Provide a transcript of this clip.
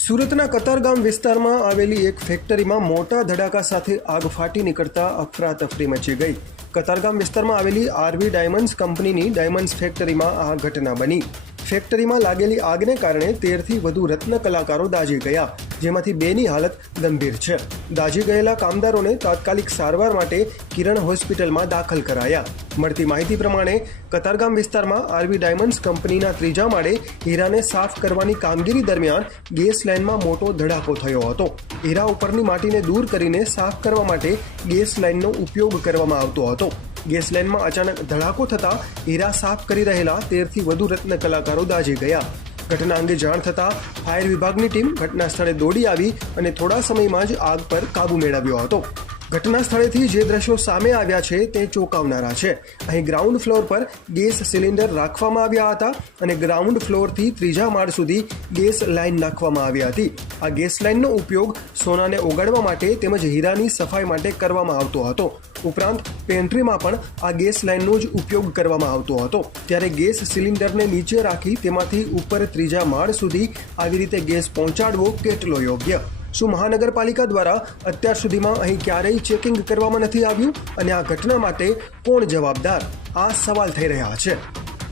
સુરતના કતારગામ વિસ્તારમાં આવેલી એક ફેક્ટરીમાં મોટા ધડાકા સાથે આગ ફાટી નીકળતા અફરાતફરી મચી ગઈ. કતારગામ વિસ્તારમાં આવેલી આરવી ડાયમંડ્સ કંપનીની ડાયમંડ્સ ફેક્ટરીમાં આ ઘટના બની. ફેક્ટરીમાં લાગેલી આગને કારણે તેરથી વધુ રત્ન કલાકારો દાઝી ગયા. જેમાંથી બેની હાલત ગંભીર છે. દાઝી ગયેલા કામદારોને તાત્કાલિક સારવાર માટે કિરણ હોસ્પિટલમાં દાખલ કરાયા. મળતી માહિતી પ્રમાણે કતારગામ વિસ્તારમાં આરવી ડાયમંડ્સ કંપનીના ત્રીજા માળે હીરાને સાફ કરવાની કામગીરી દરમિયાન ગેસ લાઇનમાં મોટો ધડાકો થયો હતો. હીરા ઉપરની માટીને દૂર કરીને સાફ કરવા માટે ગેસ લાઇનનો ઉપયોગ કરવામાં આવતો હતો. ગેસ લાઇનમાં અચાનક ધડાકો થતાં હીરા સાફ કરી રહેલા તેરથી વધુ રત્ન કલાકારો દાઝી ગયા. ઘટના અંગે જાણ થતાં ફાયર વિભાગની ટીમ ઘટના સ્થળે દોડી આવી અને થોડા સમયમાં જ આગ પર કાબુ મેળવ્યો હતો. ઘટના સ્થળેથી જે દ્રશ્યો સામે આવ્યા છે તે ચોંકાવનારા છે. અહીં ગ્રાઉન્ડ ફ્લોર પર ગેસ સિલિન્ડર રાખવામાં આવ્યા હતા અને ગ્રાઉન્ડ ફ્લોરથી ત્રીજા માળ સુધી ગેસ લાઇન નાખવામાં આવી હતી. આ ગેસ લાઇનનો ઉપયોગ સોનાને ઓગાળવા માટે તેમજ હીરાની સફાઈ માટે કરવામાં આવતો હતો. ઉપરાંત પેન્ટ્રીમાં પણ આ ગેસ લાઇનનો જ ઉપયોગ કરવામાં આવતો હતો. ત્યારે ગેસ સિલિન્ડરને નીચે રાખી તેમાંથી ઉપર ત્રીજા માળ સુધી આવી રીતે ગેસ પહોંચાડવો કેટલો યોગ્ય? શું મહાનગરપાલિકા દ્વારા અત્યાર સુધીમાં અહીં ક્યારેય ચેકિંગ કરવામાં નથી આવ્યું? અને આ ઘટના માટે કોણ જવાબદાર? આ સવાલ થઈ રહ્યા છે.